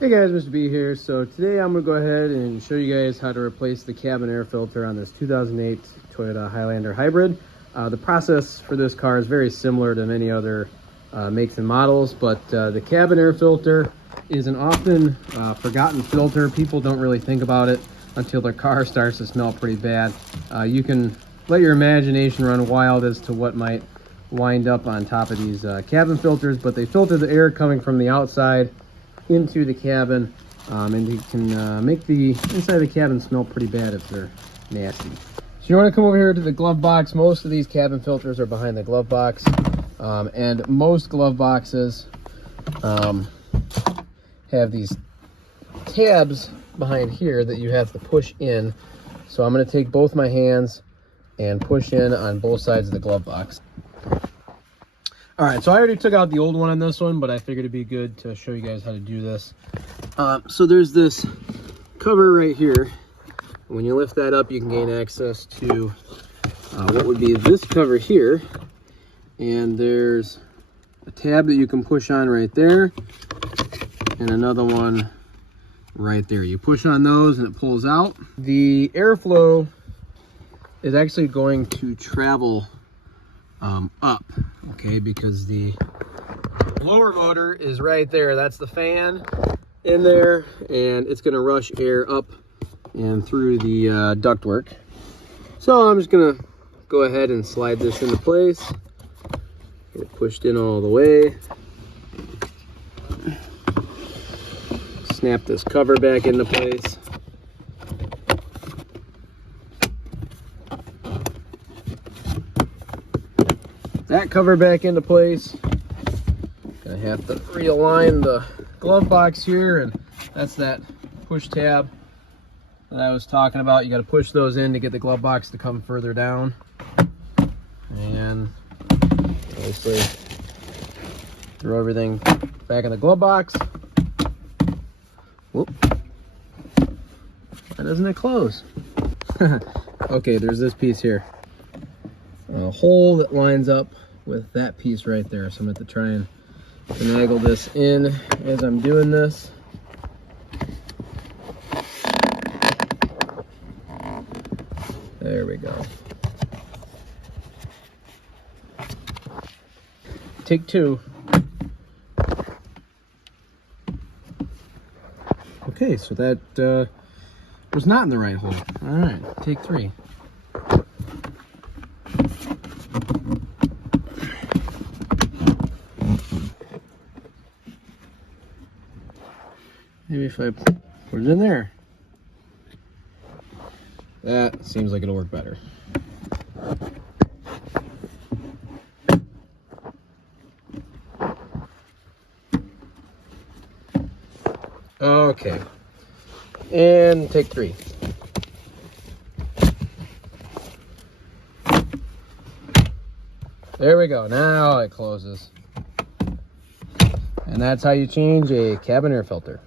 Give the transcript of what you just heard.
Hey guys, Mr. B here. So today I'm going to go ahead and show you guys how to replace the cabin air filter on this 2008 Toyota Highlander Hybrid. The process for this car is very similar to many other makes and models, but the cabin air filter is an often forgotten filter. People don't really think about it until their car starts to smell pretty bad. You can let your imagination run wild as to what might wind up on top of these cabin filters, but they filter the air coming from the outside into the cabin, and you can make the inside of the cabin smell pretty bad if they're nasty. So you want to come over here to the glove box. Most of these cabin filters are behind the glove box, and most glove boxes have these tabs behind here that you have to push in. So I'm going to take both my hands and push in on both sides of the glove box. All right, so I already took out the old one on this one, but I figured it'd be good to show you guys how to do this. So there's this cover right here. When you lift that up, you can gain access to what would be this cover here. And there's a tab that you can push on right there, and another one right there. You push on those and it pulls out. The airflow is actually going to travel up, okay, because the blower motor is right there. That's the fan in there, and it's going to rush air up and through the ductwork. So I'm just going to go ahead and slide this into place. Get it pushed in all the way. Snap this cover back into place. That cover back into place. Gonna have to realign the glove box here, and that's that push tab that I was talking about. You got to push those in to get the glove box to come further down, and obviously throw everything back in the glove box. Whoop! Why doesn't it close? Okay, there's this piece here, a hole that lines up with that piece right there. So I'm going to try and finagle this in as I'm doing this. There we go. Take two. Okay, so that was not in the right hole. All right, take three. Maybe if I put it in there. That seems like it'll work better. Okay. And take three. There we go. Now it closes. And that's how you change a cabin air filter.